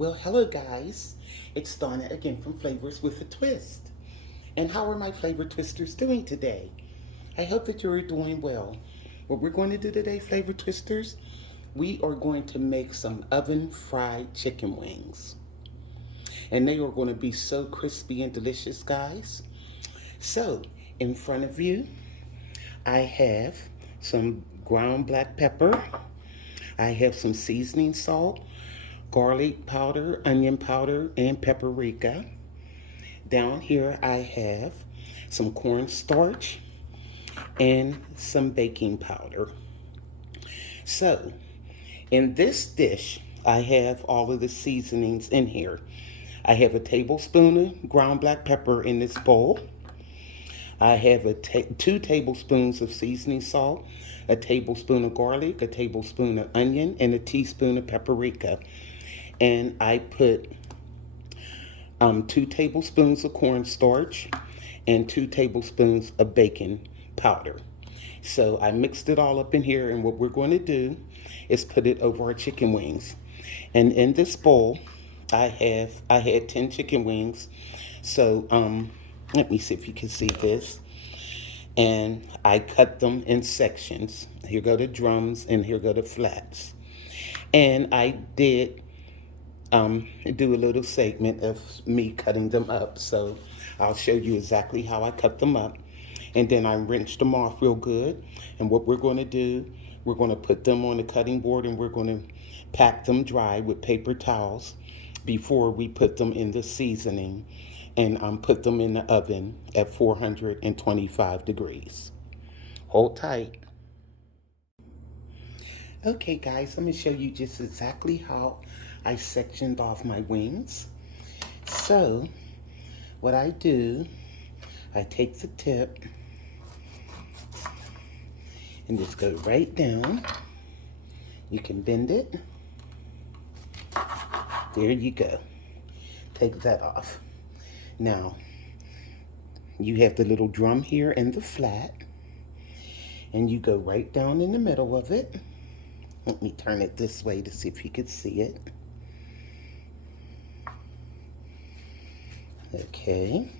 Well, hello guys. It's Donna again from Flavors with a Twist. And how are my flavor twisters doing today? I hope that you're doing well. What we're going to do today, flavor twisters, we are going to make some oven fried chicken wings. And they are going to be so crispy and delicious, guys. So, in front of you, I have some ground black pepper. I have some seasoning salt, garlic powder, onion powder, and paprika. Down here I have some cornstarch and some baking powder. So, in this dish, I have all of the seasonings in here. I have a tablespoon of ground black pepper in this bowl. I have 2 tablespoons of seasoning salt, a tablespoon of garlic, a tablespoon of onion, and a teaspoon of paprika. And I put 2 tablespoons of cornstarch and 2 tablespoons of baking powder. So I mixed it all up in here, and what we're going to do is put it over our chicken wings. And in this bowl, I had 10 chicken wings. So let me see if you can see this. And I cut them in sections. Here go the drums and here go the flats. And I did do a little segment of me cutting them up. So I'll show you exactly how I cut them up. And then I rinsed them off real good. And what we're going to do, we're going to put them on the cutting board and we're going to pack them dry with paper towels before we put them in the seasoning and put them in the oven at 425 degrees. Hold tight. Okay guys, let me show you just exactly how I sectioned off my wings. So, what I do, I take the tip and just go right down. You can bend it. There you go. Take that off. Now, you have the little drum here and the flat, and you go right down in the middle of it. Let me turn it this way to see if you can see it. Okay.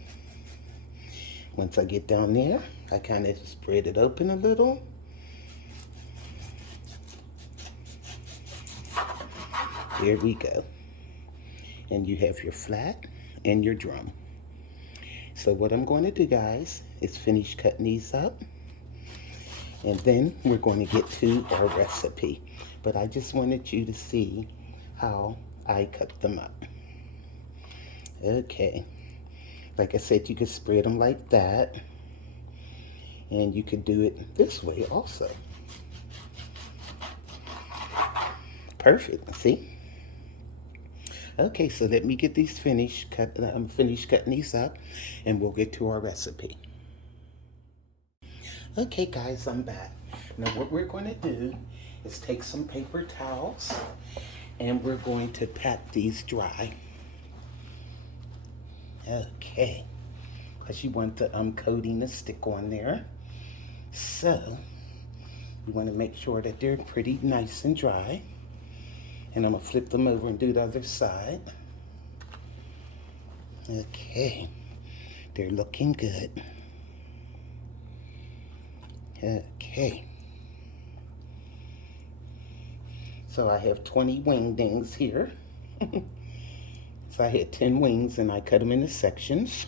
Once I get down there, I kind of spread it open a little. There we go. And you have your flat and your drum. So what I'm going to do, guys, is finish cutting these up. And then we're going to get to our recipe. But I just wanted you to see how I cut them up. Okay. Like I said, you could spread them like that. And you could do it this way also. Perfect. See? Okay, so let me get these finished. Finish cutting these up, and we'll get to our recipe. Okay, guys, I'm back. Now, what we're going to do is take some paper towels, and we're going to pat these dry. Okay, because you want the coating to stick on there. So, you want to make sure that they're pretty nice and dry. And I'm going to flip them over and do the other side. Okay. They're looking good. Okay. So I have 20 wingdings here. So I had 10 wings and I cut them into sections.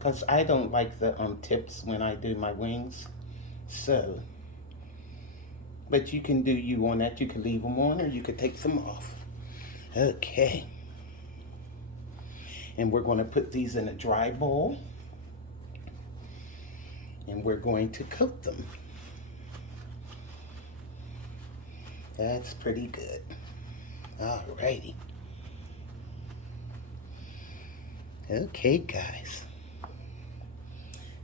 Because I don't like the tips when I do my wings. So... but you can do you on that. You can leave them on or you could take them off. Okay. And we're going to put these in a dry bowl. And we're going to coat them. That's pretty good. Alrighty. Okay, guys.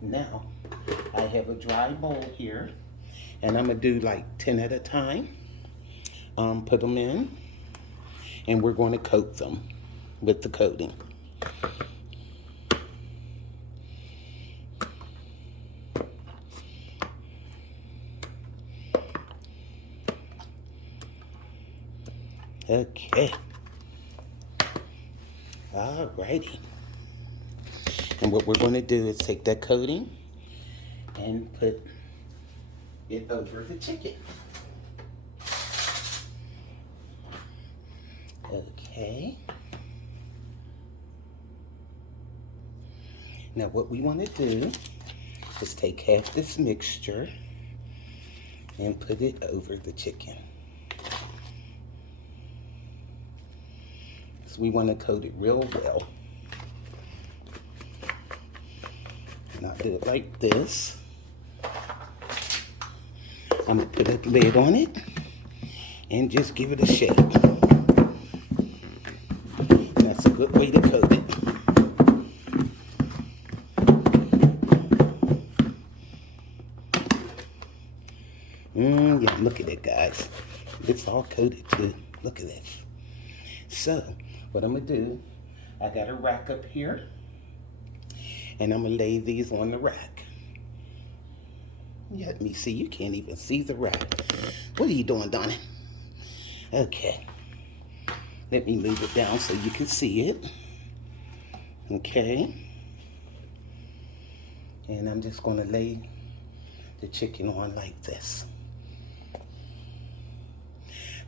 Now, I have a dry bowl here. And I'm going to do like 10 at a time. Put them in. And we're going to coat them with the coating. Okay. Alrighty. And what we're going to do is take that coating and put it over the chicken. Okay. Now what we want to do is take half this mixture and put it over the chicken. So we want to coat it real well. And I'll do it like this. I'm going to put a lid on it and just give it a shake. That's a good way to coat it. Yeah, look at it, guys. It's all coated too. Look at this. So, what I'm going to do, I got a rack up here, and I'm going to lay these on the rack. Let me see. You can't even see the rack. What are you doing, Donna? Okay. Let me move it down so you can see it. Okay. And I'm just going to lay the chicken on like this.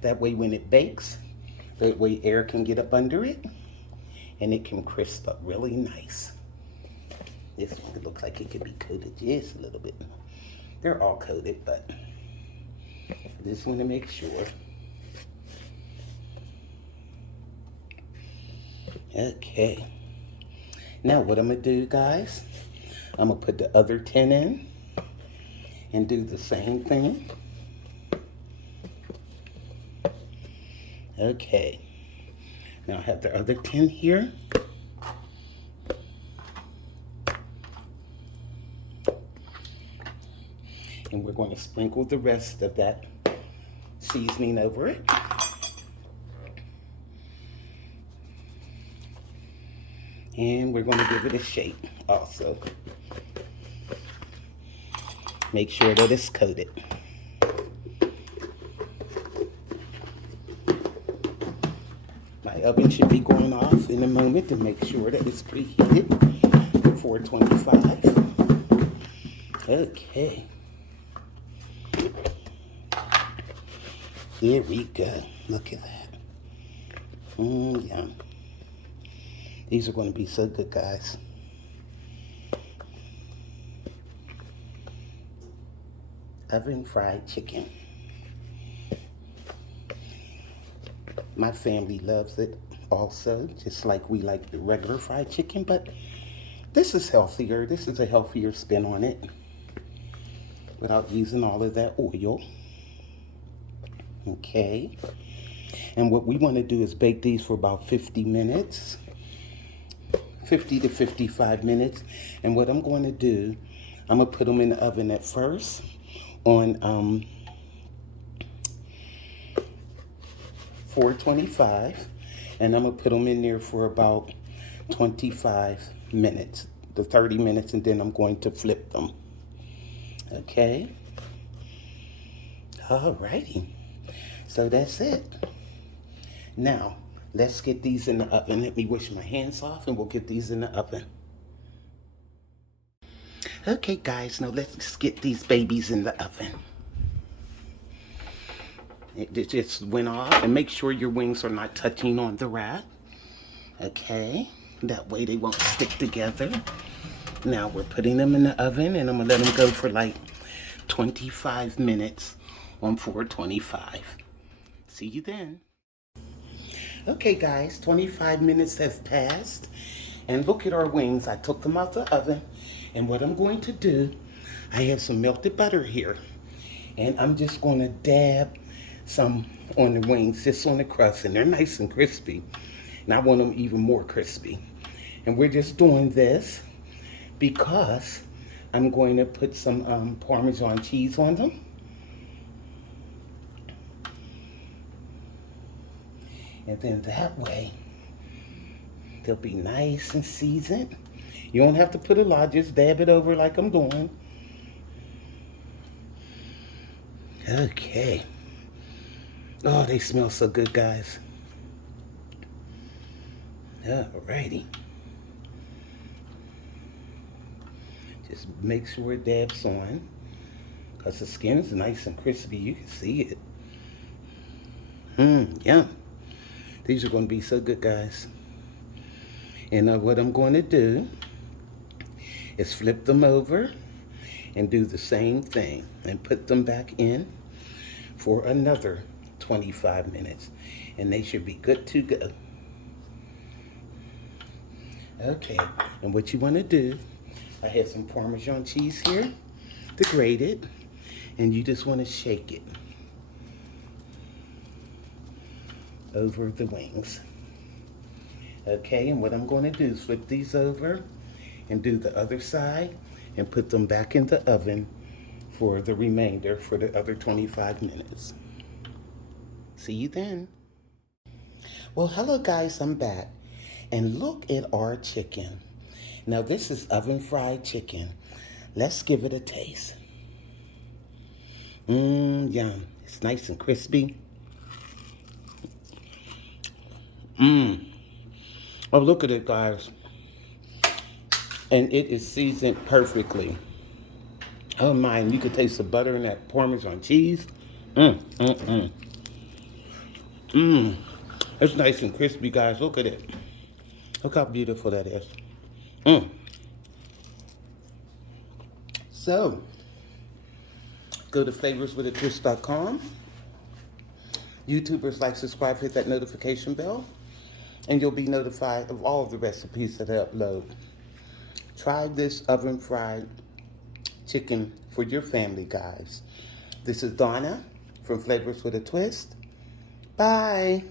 That way when it bakes, that way air can get up under it and it can crisp up really nice. This one looks like it could be coated just a little bit. They're all coated, but I just want to make sure. Okay. Now what I'm going to do, guys, I'm going to put the other 10 in and do the same thing. Okay. Now I have the other 10 here. And we're going to sprinkle the rest of that seasoning over it. And we're going to give it a shake also. Make sure that it's coated. My oven should be going off in a moment to make sure that it's preheated to 425. Okay. Here we go. Look at that. Yum. These are going to be so good, guys. Oven fried chicken. My family loves it also, just like we like the regular fried chicken, but this is healthier. This is a healthier spin on it without using all of that oil. Okay. And what we want to do is bake these for about 50 minutes. 50 to 55 minutes. And what I'm going to do, I'm going to put them in the oven at first on 425, and I'm going to put them in there for about 25 minutes to 30 minutes, and then I'm going to flip them. Okay. Alrighty. So that's it. Now, let's get these in the oven. Let me wash my hands off and we'll get these in the oven. Okay, guys, now let's get these babies in the oven. It just went off, and make sure your wings are not touching on the rack. Okay, that way they won't stick together. Now we're putting them in the oven, and I'm gonna let them go for like 25 minutes on 425. See you then. Okay, guys, 25 minutes have passed, and look at our wings. I took them out the oven, and what I'm going to do, I have some melted butter here, and I'm just going to dab some on the wings, just on the crust, and they're nice and crispy, and I want them even more crispy. And we're just doing this because I'm going to put some Parmesan cheese on them. And then that way, they'll be nice and seasoned. You don't have to put a lot, just dab it over like I'm doing. Okay. Oh, they smell so good, guys. Alrighty. Just make sure it dabs on, because the skin is nice and crispy. You can see it. Yum. These are going to be so good, guys. And what I'm going to do is flip them over and do the same thing and put them back in for another 25 minutes. And they should be good to go. Okay, and what you want to do, I have some Parmesan cheese here to grate it, and you just want to shake it over the wings. Okay, and what I'm going to do is flip these over and do the other side and put them back in the oven for the remainder for the other 25 minutes. See you then. Well, hello guys, I'm back. And look at our chicken. Now this is oven fried chicken. Let's give it a taste. Yum. It's nice and crispy. Oh, look at it, guys. And it is seasoned perfectly. Oh my, and you can taste the butter in that Parmesan cheese. It's nice and crispy, guys. Look at it. Look how beautiful that is. So, go to flavorswithatwist.com. YouTubers like, subscribe, hit that notification bell, and you'll be notified of all of the recipes that I upload. Try this oven fried chicken for your family, guys. This is Donna from Flavors with a Twist. Bye.